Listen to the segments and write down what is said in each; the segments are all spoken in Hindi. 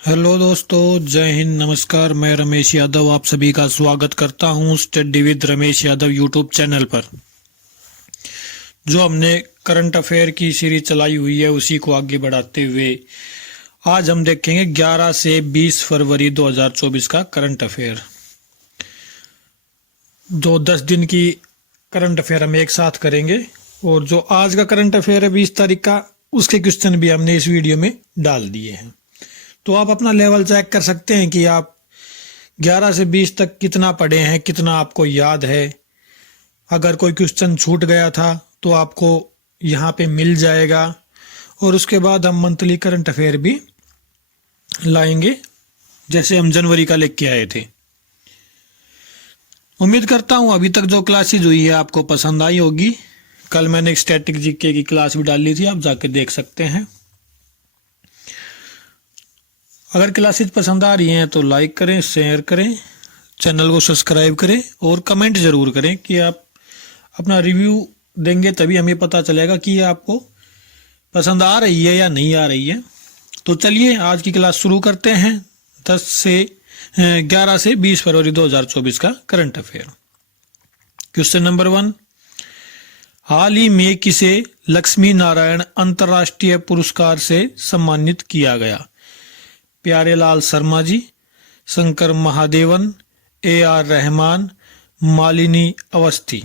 हेलो दोस्तों, जय हिंद, नमस्कार। मैं रमेश यादव आप सभी का स्वागत करता हूं study with Ramesh Yadav YouTube channel पर। जो हमने करंट अफेयर की सीरीज चलाई हुई है उसी को आगे बढ़ाते हुए आज हम देखेंगे 11 से 20 फरवरी 2024 का करंट अफेयर। जो 10 दिन की करंट अफेयर हम एक साथ करेंगे और जो आज का करंट अफेयर है 20 तारीख का, उसके क्वेश्चन भी हमने इस वीडियो में डाल दिए हैं। तो आप अपना लेवल चेक कर सकते हैं कि आप 11 से 20 तक कितना पढ़े हैं, कितना आपको याद है। अगर कोई क्वेश्चन छूट गया था तो आपको यहाँ पे मिल जाएगा। और उसके बाद हम मंथली करंट अफेयर भी लाएंगे जैसे हम जनवरी का लेके आए थे। उम्मीद करता हूँ अभी तक जो क्लासेज हुई है आपको पसंद आई होगी। कल मैंने एक स्टैटिक जीके की क्लास भी डाली थी, आप जाके देख सकते हैं। अगर क्लासेस पसंद आ रही हैं तो लाइक करें, शेयर करें, चैनल को सब्सक्राइब करें और कमेंट ज़रूर करें कि आप अपना रिव्यू देंगे तभी हमें पता चलेगा कि आपको पसंद आ रही है या नहीं आ रही है। तो चलिए आज की क्लास शुरू करते हैं। 11 से 20 फरवरी 2024 का करंट अफेयर। क्वेश्चन नंबर 1, हाल ही में किसे लक्ष्मी नारायण अंतर्राष्ट्रीय पुरस्कार से सम्मानित किया गया? प्यारेलाल शर्मा जी, शंकर महादेवन, AR रहमान, मालिनी अवस्थी।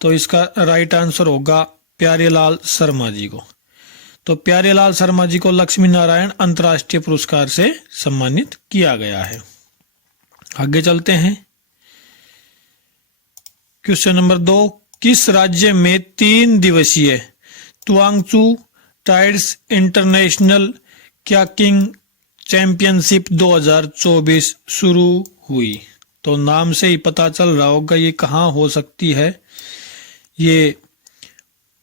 तो इसका राइट आंसर होगा प्यारेलाल शर्मा जी को। तो प्यारेलाल शर्मा जी को लक्ष्मी नारायण अंतर्राष्ट्रीय पुरस्कार से सम्मानित किया गया है। आगे चलते हैं। क्वेश्चन नंबर 2, किस राज्य में 3 दिवसीय तुआंगचू टाइड्स इंटरनेशनल क्याकिंग चैंपियनशिप 2024 शुरू हुई? तो नाम से ही पता चल रहा होगा ये कहाँ हो सकती है। ये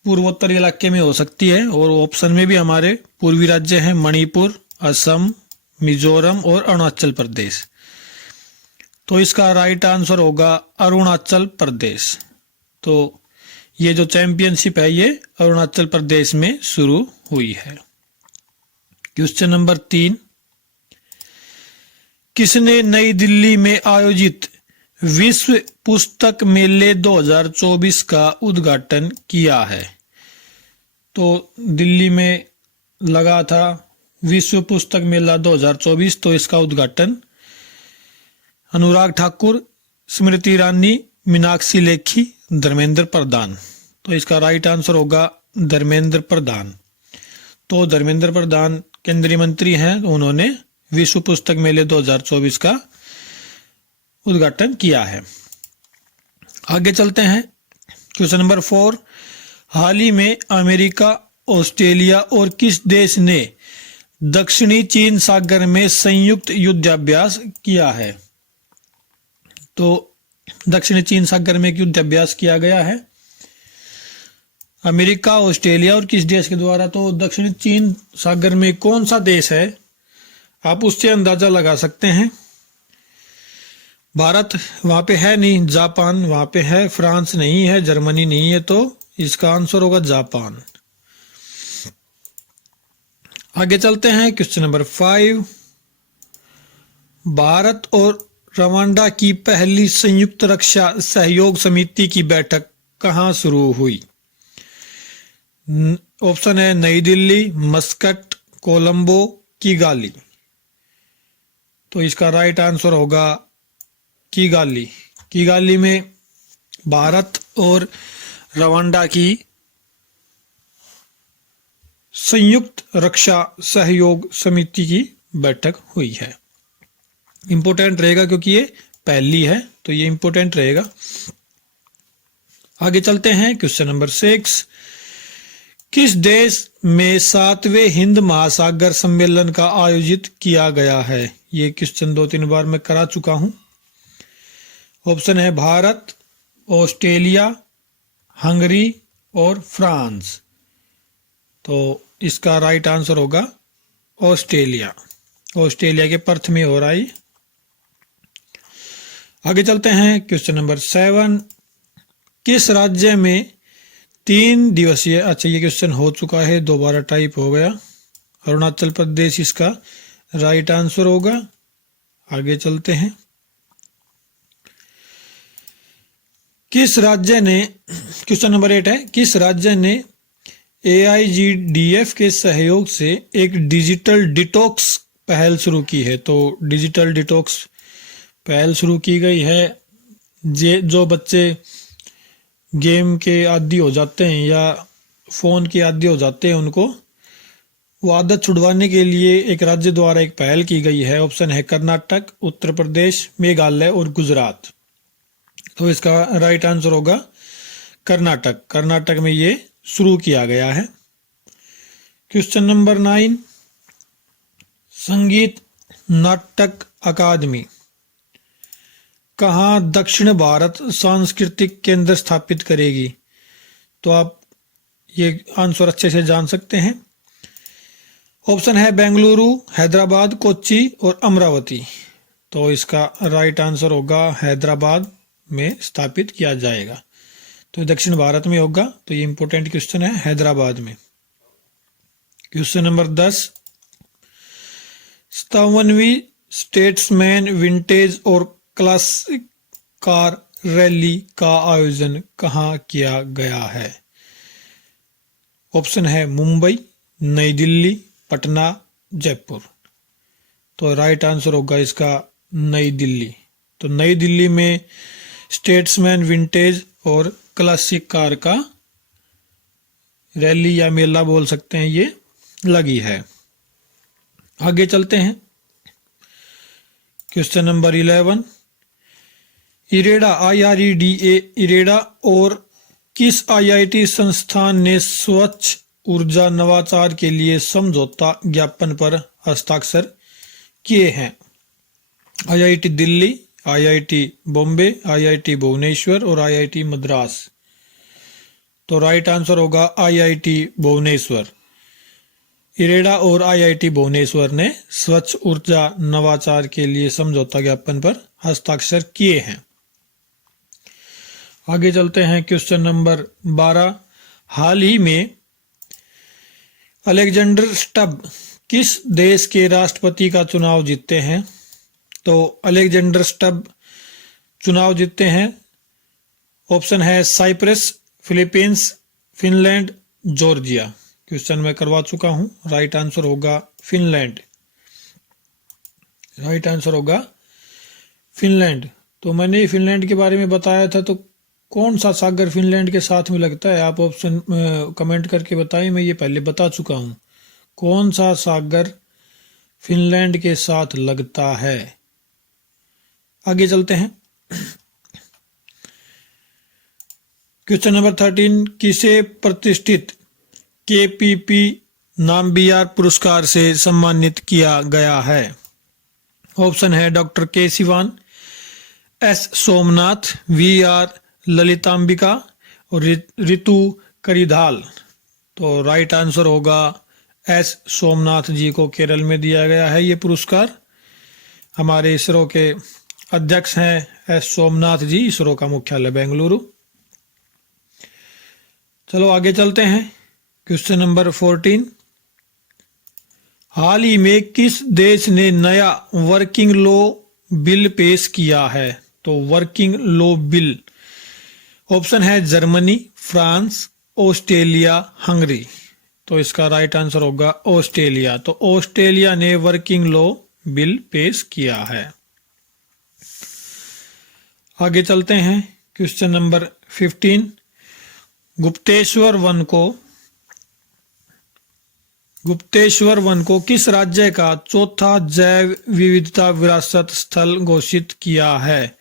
पूर्वोत्तर इलाके में हो सकती है और ऑप्शन में भी हमारे पूर्वी राज्य हैं मणिपुर, असम, मिजोरम और अरुणाचल प्रदेश। तो इसका राइट आंसर होगा अरुणाचल प्रदेश। तो ये जो चैंपियनशिप है ये अरुणाचल प्रदेश में शुरू हुई है। क्वेश्चन नंबर 3, किसने नई दिल्ली में आयोजित विश्व पुस्तक मेले 2024 का उद्घाटन किया है? तो दिल्ली में लगा था विश्व पुस्तक मेला 2024, तो इसका उद्घाटन अनुराग ठाकुर, स्मृति ईरानी, मीनाक्षी लेखी, धर्मेंद्र प्रधान। तो इसका राइट आंसर होगा धर्मेंद्र प्रधान। तो धर्मेंद्र प्रधान केंद्रीय मंत्री हैं, उन्होंने विश्व पुस्तक मेले 2024 का उद्घाटन किया है। आगे चलते हैं। क्वेश्चन नंबर 4, हाल ही में अमेरिका, ऑस्ट्रेलिया और किस देश ने दक्षिणी चीन सागर में संयुक्त युद्धाभ्यास किया है? तो दक्षिणी चीन सागर में युद्धाभ्यास किया गया है अमेरिका, ऑस्ट्रेलिया और किस देश के द्वारा? तो दक्षिणी चीन सागर में कौन सा देश है आप उससे अंदाजा लगा सकते हैं। भारत वहां पे है नहीं, जापान वहां पे है, फ्रांस नहीं है, जर्मनी नहीं है, तो इसका आंसर होगा जापान। आगे चलते हैं। क्वेश्चन नंबर 5, भारत और रवांडा की पहली संयुक्त रक्षा सहयोग समिति की बैठक कहाँ शुरू हुई? ऑप्शन है नई दिल्ली, मस्कट, कोलंबो, किगाली। तो इसका राइट आंसर होगा किगाली। किगाली में भारत और रवांडा की संयुक्त रक्षा सहयोग समिति की बैठक हुई है। इंपोर्टेंट रहेगा क्योंकि ये पहली है, तो ये इंपोर्टेंट रहेगा। आगे चलते हैं। क्वेश्चन नंबर 6, किस देश में 7वें हिंद महासागर सम्मेलन का आयोजित किया गया है? ये क्वेश्चन 2-3 बार मैं करा चुका हूं। ऑप्शन है भारत, ऑस्ट्रेलिया, हंगरी और फ्रांस। तो इसका राइट आंसर होगा ऑस्ट्रेलिया। ऑस्ट्रेलिया के पर्थ में हो रहा है। आगे चलते हैं। क्वेश्चन नंबर 7, किस राज्य में 3 दिवसीय, अच्छा ये क्वेश्चन हो चुका है, दोबारा टाइप हो गया, अरुणाचल प्रदेश इसका राइट आंसर होगा। आगे चलते हैं। किस राज्य ने, क्वेश्चन नंबर 8 है, किस राज्य ने AIGDF के सहयोग से एक डिजिटल डिटॉक्स पहल शुरू की है? तो डिजिटल डिटॉक्स पहल शुरू की गई है। जो बच्चे गेम के आदी हो जाते हैं या फ़ोन के आदी हो जाते हैं, उनको वो आदत छुड़वाने के लिए एक राज्य द्वारा एक पहल की गई है। ऑप्शन है कर्नाटक, उत्तर प्रदेश, मेघालय और गुजरात। तो इसका राइट आंसर होगा कर्नाटक। कर्नाटक में ये शुरू किया गया है। क्वेश्चन नंबर 9, संगीत नाटक अकादमी कहाँ दक्षिण भारत सांस्कृतिक केंद्र स्थापित करेगी? तो आप ये आंसर अच्छे से जान सकते हैं। ऑप्शन है बेंगलुरु, हैदराबाद, कोच्चि और अमरावती। तो इसका राइट आंसर होगा हैदराबाद में स्थापित किया जाएगा। तो दक्षिण भारत में होगा। तो ये इंपॉर्टेंट क्वेश्चन है, हैदराबाद में। क्वेश्चन नंबर 10, 57वीं स्टेट्समैन विंटेज और क्लासिक कार रैली का आयोजन कहाँ किया गया है? ऑप्शन है मुंबई, नई दिल्ली, पटना, जयपुर। तो राइट आंसर होगा इसका नई दिल्ली। तो नई दिल्ली में स्टेट्समैन विंटेज और क्लासिक कार का रैली या मेला बोल सकते हैं, ये लगी है। आगे चलते हैं। Question number 11, IREDA IREDA IREDA और किस IIT संस्थान ने स्वच्छ ऊर्जा नवाचार के लिए समझौता ज्ञापन पर हस्ताक्षर किए हैं? IIT Delhi, IIT Bombay, IIT Bhubaneswar और IIT मद्रास। तो राइट आंसर होगा IIT भुवनेश्वर। इरेडा और IIT भुवनेश्वर ने स्वच्छ ऊर्जा नवाचार के लिए समझौता ज्ञापन पर हस्ताक्षर किए हैं। आगे चलते हैं। क्वेश्चन नंबर 12, हाल ही में अलेक्जेंडर स्टब किस देश के राष्ट्रपति का चुनाव जीतते हैं? तो अलेक्जेंडर स्टब चुनाव जीतते हैं। ऑप्शन है Cyprus, Philippines, Finland, Georgia. Question मैं करवा चुका हूं। राइट आंसर होगा फिनलैंड। राइट आंसर होगा फिनलैंड। तो मैंने फिनलैंड के बारे में बताया था। तो कौन सा सागर फिनलैंड के साथ में लगता है? आप ऑप्शन कमेंट करके बताएं। मैं ये पहले बता चुका हूं। कौन सा सागर फिनलैंड के साथ लगता है? आगे चलते हैं। क्वेश्चन नंबर 13, किसे प्रतिष्ठित KPP नामबियार पुरस्कार से सम्मानित किया गया है? ऑप्शन है डॉक्टर के सिवान, S सोमनाथ, VR ललितांबिका और ऋतु करिधाल। तो राइट आंसर होगा S सोमनाथ जी को केरल में दिया गया है ये पुरस्कार। हमारे इसरो के अध्यक्ष हैं S सोमनाथ जी। इसरो का मुख्यालय बेंगलुरु। चलो आगे चलते हैं। क्वेश्चन नंबर 14, हाल ही में किस देश ने नया वर्किंग लॉ बिल पेश किया है? तो वर्किंग लॉ बिल, ऑप्शन है जर्मनी, फ्रांस, ऑस्ट्रेलिया, हंगरी। तो इसका राइट आंसर होगा ऑस्ट्रेलिया। तो ऑस्ट्रेलिया ने वर्किंग लॉ बिल पेश किया है। आगे चलते हैं। क्वेश्चन नंबर 15, गुप्तेश्वर वन को किस राज्य का चौथा जैव विविधता विरासत स्थल घोषित किया है?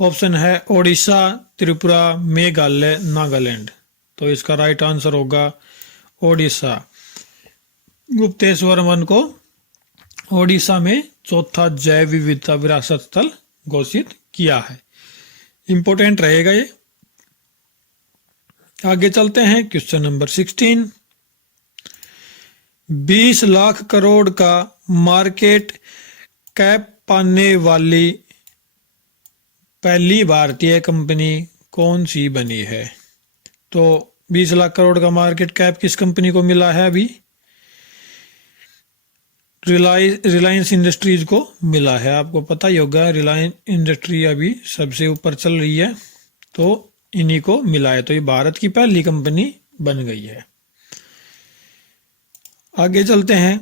ऑप्शन है ओडिशा, त्रिपुरा, मेघालय, नागालैंड। तो इसका राइट आंसर होगा ओडिशा। गुप्तेश्वर वन को ओडिशा में चौथा जैव विविधता विरासत स्थल घोषित किया है। इंपॉर्टेंट रहेगा ये। आगे चलते हैं। क्वेश्चन नंबर 16, 20 लाख करोड़ का मार्केट कैप पाने वाली पहली भारतीय कंपनी कौन सी बनी है? तो 20 लाख करोड़ का मार्केट कैप किस कंपनी को मिला है अभी? रिलायंस इंडस्ट्रीज को मिला है। आपको पता ही होगा रिलायंस इंडस्ट्री अभी सबसे ऊपर चल रही है, तो इन्हीं को मिला है। तो ये भारत की पहली कंपनी बन गई है। आगे चलते हैं,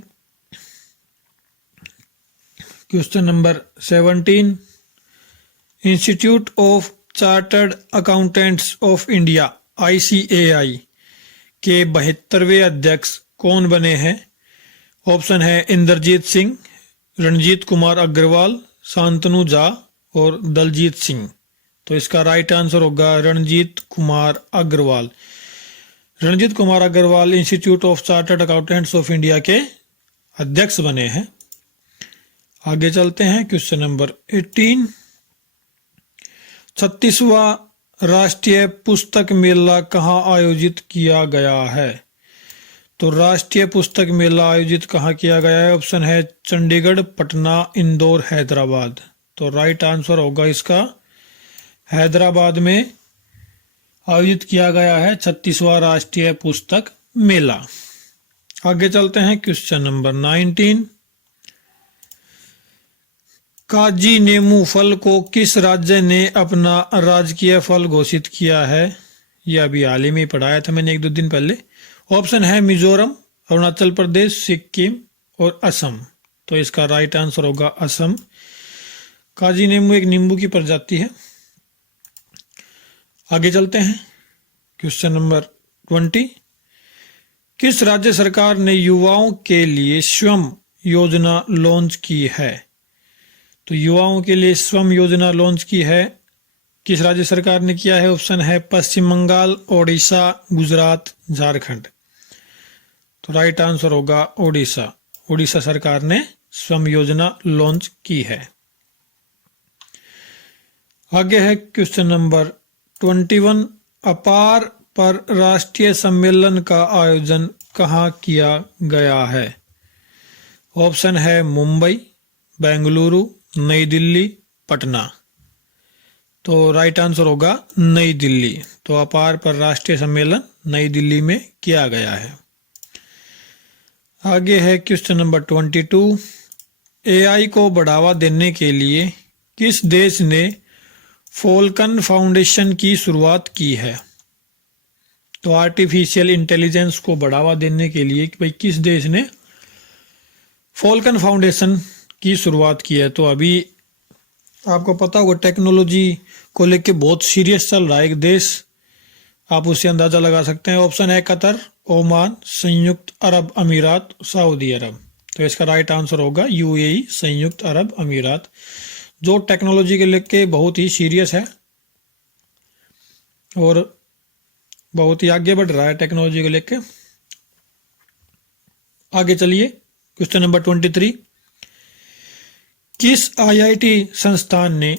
question number 17। Institute of Chartered Accountants of India ICAI के 72वें अध्यक्ष कौन बने हैं? ऑप्शन है इंद्रजीत सिंह, रणजीत कुमार अग्रवाल, शांतनु झा और दलजीत सिंह। तो इसका राइट आंसर होगा Ranjit Kumar Agarwal. Ranjit Kumar Agarwal Institute of Chartered Accountants of India के अध्यक्ष बने हैं। आगे चलते हैं, क्वेश्चन नंबर 18। 36वां राष्ट्रीय पुस्तक मेला कहाँ आयोजित किया गया है? तो राष्ट्रीय पुस्तक मेला आयोजित कहाँ किया गया है? ऑप्शन है चंडीगढ़, पटना, इंदौर, हैदराबाद। तो राइट आंसर होगा इसका हैदराबाद में आयोजित किया गया है 36वां राष्ट्रीय पुस्तक मेला। आगे चलते हैं, क्वेश्चन नंबर 19। काजी नेमू फल को किस राज्य ने अपना राजकीय फल घोषित किया है? यह अभी हाल ही में पढ़ाया था मैंने 1-2 दिन पहले। ऑप्शन है मिजोरम, अरुणाचल प्रदेश, सिक्किम और असम। तो इसका राइट आंसर होगा असम। काजी नींबू एक नींबू की प्रजाति है। आगे चलते हैं, क्वेश्चन नंबर 20। किस राज्य सरकार ने युवाओं के लिए स्वयं योजना लॉन्च की है? तो युवाओं के लिए स्वयं योजना लॉन्च की है, किस राज्य सरकार ने किया है? ऑप्शन है पश्चिम बंगाल, ओडिशा, गुजरात, झारखंड। तो राइट आंसर होगा ओडिशा। ओडिशा सरकार ने स्वयं योजना लॉन्च की है। आगे है क्वेश्चन नंबर 21। अपार पर राष्ट्रीय सम्मेलन का आयोजन कहाँ किया गया है? ऑप्शन है मुंबई, बेंगलुरु, नई दिल्ली, पटना। तो राइट आंसर होगा नई दिल्ली। तो अपार पर राष्ट्रीय सम्मेलन नई दिल्ली में किया गया है। आगे है क्वेश्चन नंबर 22। AI को बढ़ावा देने के लिए किस देश ने फॉल्कन फाउंडेशन की शुरुआत की है? तो आर्टिफिशियल इंटेलिजेंस को बढ़ावा देने के लिए भाई किस देश ने फॉल्कन फाउंडेशन की शुरुआत की है? तो अभी आपको पता होगा टेक्नोलॉजी को लेके बहुत सीरियस चल रहा है एक देश, आप उससे अंदाजा लगा सकते हैं। ऑप्शन है कतर, ओमान, संयुक्त अरब अमीरात, सऊदी अरब। तो इसका राइट आंसर होगा UAE, संयुक्त अरब अमीरात, जो टेक्नोलॉजी के लेके बहुत ही सीरियस है और बहुत ही आगे बढ़ रहा है टेक्नोलॉजी को लेके। आगे चलिए, क्वेश्चन नंबर 23। किस IIT संस्थान ने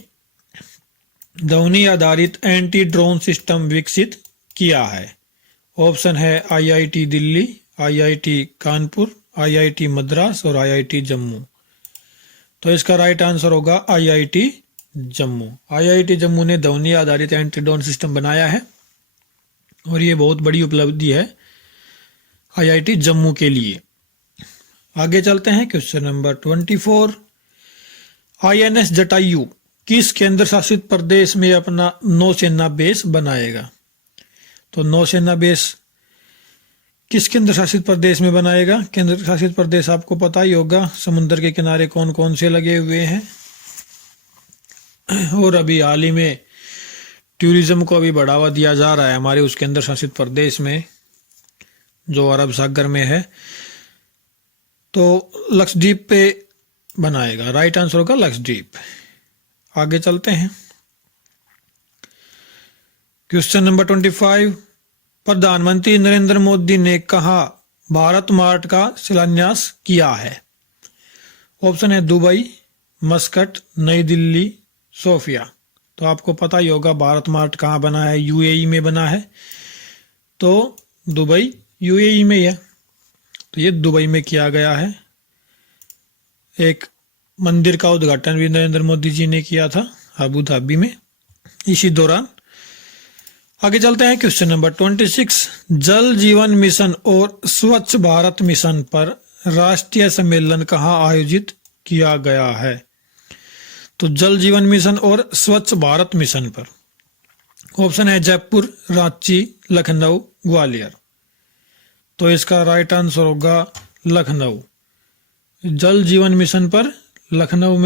ध्वनि आधारित एंटी ड्रोन सिस्टम विकसित किया है? ऑप्शन है IIT Delhi, IIT Kanpur, IIT Madras और IIT जम्मू। तो इसका राइट आंसर होगा IIT जम्मू। IIT जम्मू ने ध्वनि आधारित एंटी ड्रोन सिस्टम बनाया है और ये बहुत बड़ी उपलब्धि है IIT जम्मू के लिए। आगे चलते हैं, क्वेश्चन नंबर 24। INS जटायु किस केंद्र शासित प्रदेश में अपना नौसेना बेस बनाएगा? तो नौसेना बेस किस केंद्र शासित प्रदेश में बनाएगा? केंद्र शासित प्रदेश आपको पता ही होगा, समुद्र के किनारे कौन कौन से लगे हुए हैं। और अभी हाल ही में टूरिज्म को अभी बढ़ावा दिया जा रहा है हमारे उस केंद्र शासित प्रदेश में जो अरब सागर में है। तो लक्षद्वीप पे बनाएगा। राइट आंसर होगा लक्षद्वीप। आगे चलते हैं, क्वेश्चन नंबर 25। प्रधानमंत्री नरेंद्र मोदी ने कहा भारत मार्ट का शिलान्यास किया है? ऑप्शन है दुबई, मस्कट, नई दिल्ली, सोफिया। तो आपको पता ही होगा भारत मार्ट कहाँ बना है, UAE में बना है। तो दुबई UAE में ही है, तो ये दुबई में किया गया है। एक मंदिर का उद्घाटन भी नरेंद्र मोदी जी ने किया था अबू धाबी में इसी दौरान। आगे चलते हैं, क्वेश्चन नंबर 26। जल जीवन मिशन और स्वच्छ भारत मिशन पर राष्ट्रीय सम्मेलन कहाँ आयोजित किया गया है? तो जल जीवन मिशन और स्वच्छ भारत मिशन पर। ऑप्शन है जयपुर, रांची, लखनऊ, ग्वालियर। तो इसका राइट आंसर होगा लखनऊ। जल जीवन मिशन पर लखनऊ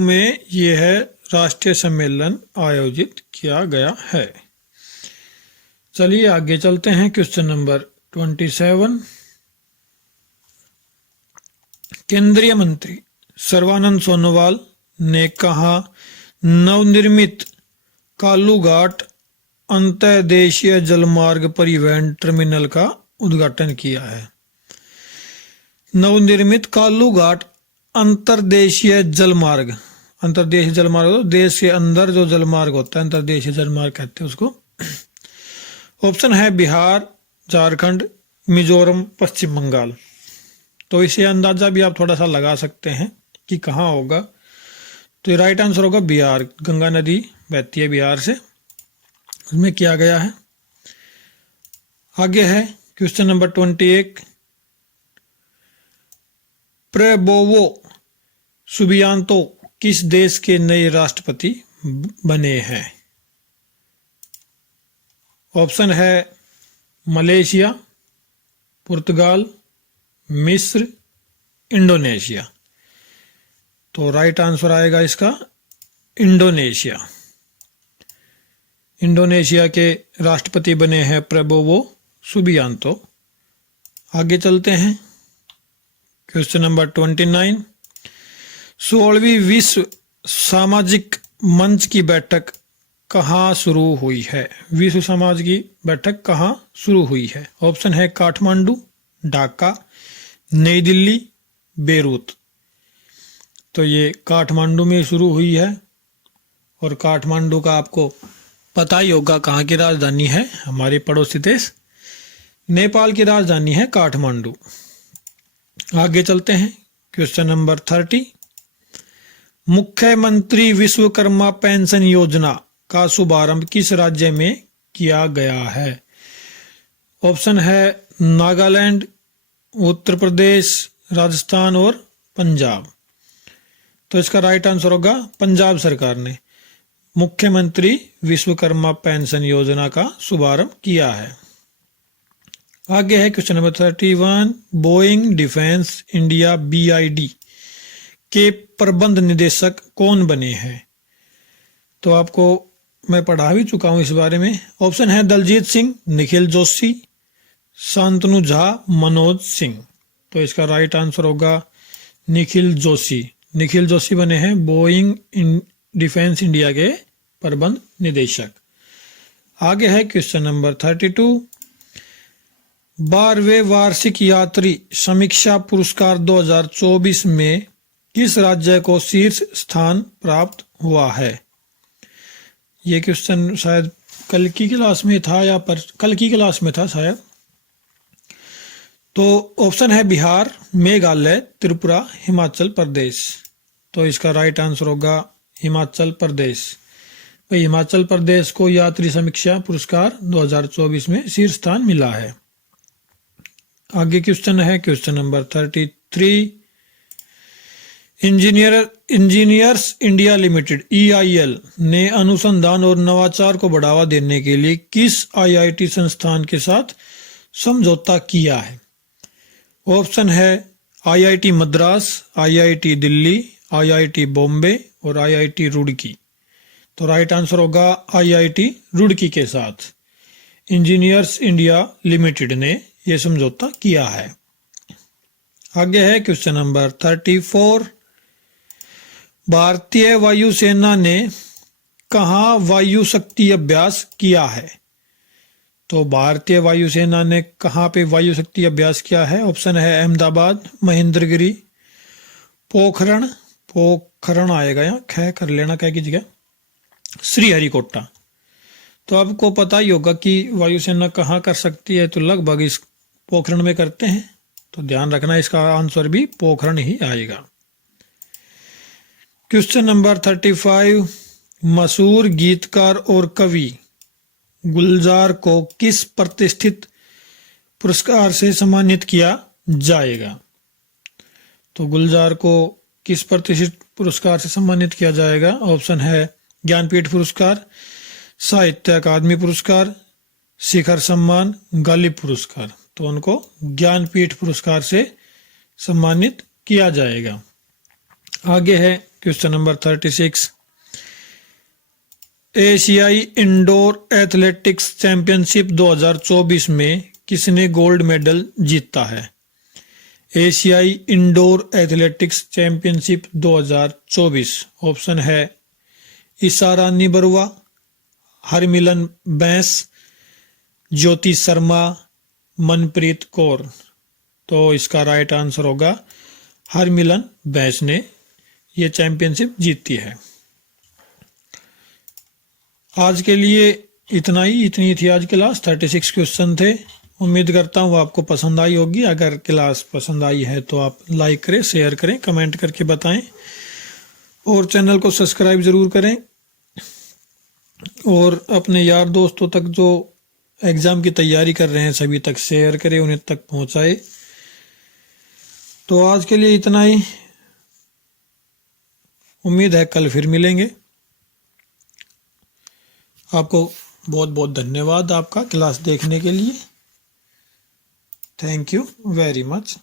में यह है राष्ट्रीय सम्मेलन आयोजित किया गया है। चलिए आगे चलते हैं। Question number 27। केंद्रीय मंत्री सर्बानंद सोनोवाल ने कहा नवनिर्मित कालूघाट अंतर्देशीय जलमार्ग परिवहन टर्मिनल का उद्घाटन किया है? नवनिर्मित कालूघाट अंतर्देशीय जलमार्ग, अंतर्देशीय जलमार्ग तो देश के अंदर जो जलमार्ग होता है अंतर्देशीय जलमार्ग कहते हैं उसको। ऑप्शन है बिहार, झारखंड, मिजोरम, पश्चिम बंगाल। तो इसे अंदाजा भी आप थोड़ा सा लगा सकते हैं कि कहाँ होगा। तो ये राइट आंसर होगा बिहार। गंगा नदी बहती है बिहार से, उसमें किया गया है। आगे है क्वेश्चन नंबर 28। प्रेबोवो सुबियांतो किस देश के नए राष्ट्रपति बने हैं? ऑप्शन है मलेशिया, पुर्तगाल, मिस्र, इंडोनेशिया। तो राइट आंसर आएगा इसका इंडोनेशिया। इंडोनेशिया के राष्ट्रपति बने हैं प्रेबोवो सुबियांतो। आगे चलते हैं। Question number 29। 16वीं विश्व सामाजिक मंच की बैठक कहाँ शुरू हुई है? विश्व समाज की बैठक कहाँ शुरू हुई है? ऑप्शन है काठमांडू, ढाका, नई दिल्ली, बेरूत। तो ये काठमांडू में शुरू हुई है और काठमांडू का आपको पता ही होगा कहाँ की राजधानी है। हमारे पड़ोसी देश नेपाल की राजधानी है काठमांडू। आगे चलते हैं। Question number 30। मुख्यमंत्री विश्वकर्मा पेंशन योजना का शुभारंभ किस राज्य में किया गया है? ऑप्शन है नागालैंड, उत्तर प्रदेश, राजस्थान और पंजाब। तो इसका राइट आंसर होगा पंजाब सरकार ने मुख्यमंत्री विश्वकर्मा पेंशन योजना का शुभारंभ किया है। आगे है question number 31। Boeing defence India BID के प्रबंध निदेशक कौन बने हैं? तो आपको मैं पढ़ा भी चुका हूं इस बारे में। ऑप्शन है दलजीत सिंह, निखिल जोशी, शांतनु झा, मनोज सिंह। तो इसका राइट आंसर होगा निखिल जोशी। निखिल जोशी बने हैं बोइंग डिफेंस इंडिया के प्रबंध निदेशक। आगे है क्वेश्चन नंबर 32। 12वें वार्षिक यात्री समीक्षा पुरस्कार 2024 में किस राज्य को शीर्ष स्थान प्राप्त हुआ है? ये क्वेश्चन शायद कल की क्लास में था या कल की क्लास में था शायद। तो ऑप्शन है बिहार, मेघालय, त्रिपुरा, हिमाचल प्रदेश। तो इसका राइट आंसर होगा हिमाचल प्रदेश। भाई हिमाचल प्रदेश को यात्री समीक्षा पुरस्कार 2024 में शीर्ष स्थान मिला है। आगे क्वेश्चन है question number 33। Engineers India limited EIL ने अनुसंधान और नवाचार को बढ़ावा देने के लिए किस IIT संस्थान के साथ समझौता किया है? ऑप्शन है IIT Madras, IIT Delhi, IIT Bombay और IIT रुड़की। तो राइट आंसर होगा IIT रुड़की के साथ इंजीनियर्स इंडिया लिमिटेड ने यह समझौता किया है। आगे है क्वेश्चन नंबर 34। भारतीय वायुसेना ने कहाँ वायु शक्ति अभ्यास किया है? तो भारतीय वायुसेना ने कहाँ पे वायु शक्ति अभ्यास किया है? ऑप्शन है अहमदाबाद, महेंद्रगिरी, पोखरण आएगा यहाँ, ख कर लेना कै की जगह, श्रीहरिकोटा। तो आपको पता ही होगा कि वायुसेना कहाँ कर सकती है, तो लगभग इस पोखरण में करते हैं। तो ध्यान रखना इसका आंसर भी पोखरण ही आएगा। Question number 35। मशहूर गीतकार और कवि गुलजार को किस प्रतिष्ठित पुरस्कार से सम्मानित किया जाएगा? तो गुलजार को किस प्रतिष्ठित पुरस्कार से सम्मानित किया जाएगा? ऑप्शन है ज्ञानपीठ पुरस्कार, साहित्य अकादमी पुरस्कार, शिखर सम्मान, गालिब पुरस्कार। तो उनको ज्ञानपीठ पुरस्कार से सम्मानित किया जाएगा। आगे है क्वेश्चन नंबर 36। एशियाई इंडोर एथलेटिक्स चैंपियनशिप 2024 में किसने गोल्ड मेडल जीता है? एशियाई इंडोर एथलेटिक्स चैंपियनशिप 2024। ऑप्शन है ईशा रानी बरुआ, हरमिलन बैंस, ज्योति शर्मा, मनप्रीत कौर। तो इसका राइट आंसर होगा हरमिलन बैंस ने ये चैंपियनशिप जीती है। आज के लिए इतनी थी आज क्लास। 36 क्वेश्चन थे। उम्मीद करता हूँ आपको पसंद आई होगी। अगर क्लास पसंद आई है तो आप लाइक करें, शेयर करें, कमेंट करके बताएं और चैनल को सब्सक्राइब ज़रूर करें और अपने यार दोस्तों तक जो एग्ज़ाम की तैयारी कर रहे हैं सभी तक शेयर करें, उन्हें तक पहुँचाए। तो आज के लिए इतना ही। उम्मीद है कल फिर मिलेंगे। आपको बहुत बहुत धन्यवाद आपका क्लास देखने के लिए। Thank you very much.